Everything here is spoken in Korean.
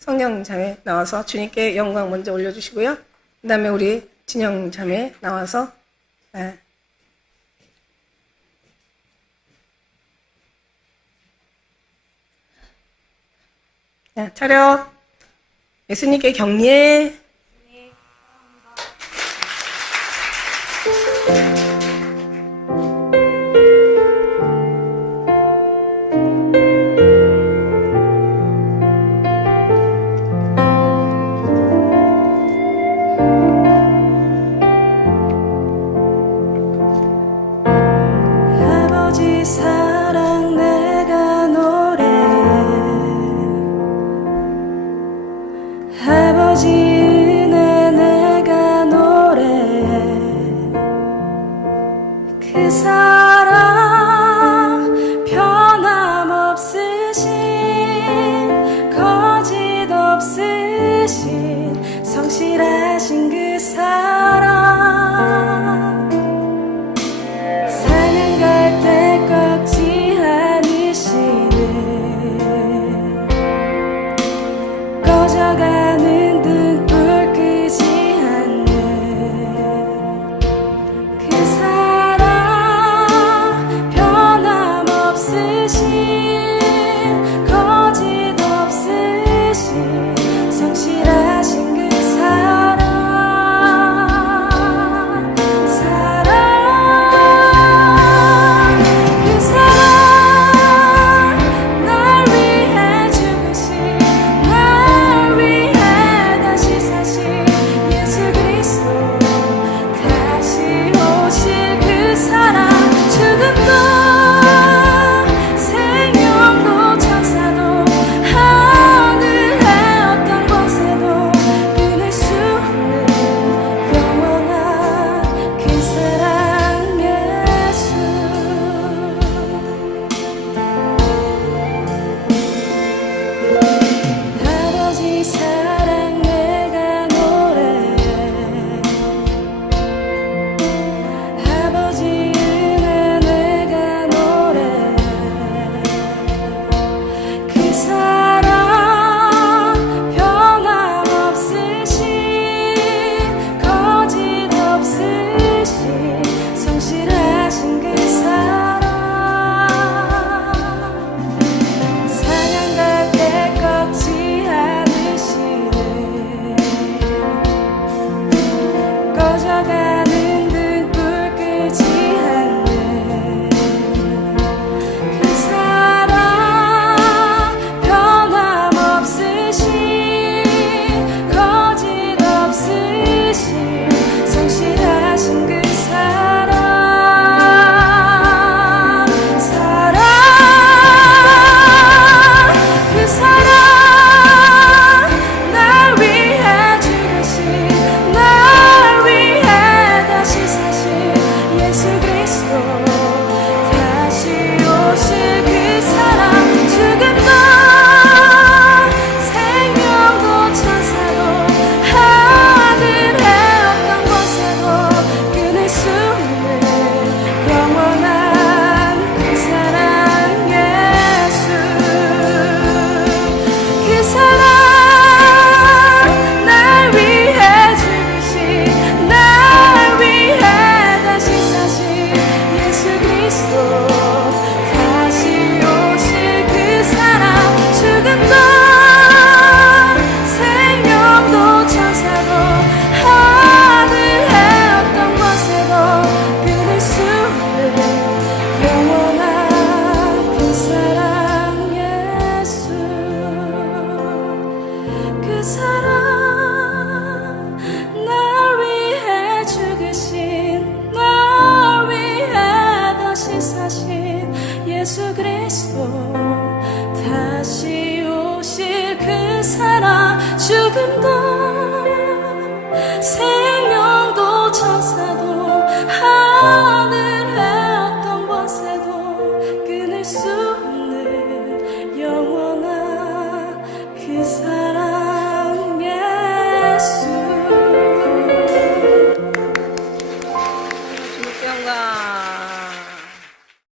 성령 자매 나와서 주님께 영광 먼저 올려주시고요. 그 다음에 우리 진영 자매 나와서 네. 네, 차렷 예수님께 경례 가는 눈물끄지 않는 그 사람 변함없으신 거짓없으신 성실한 아름다워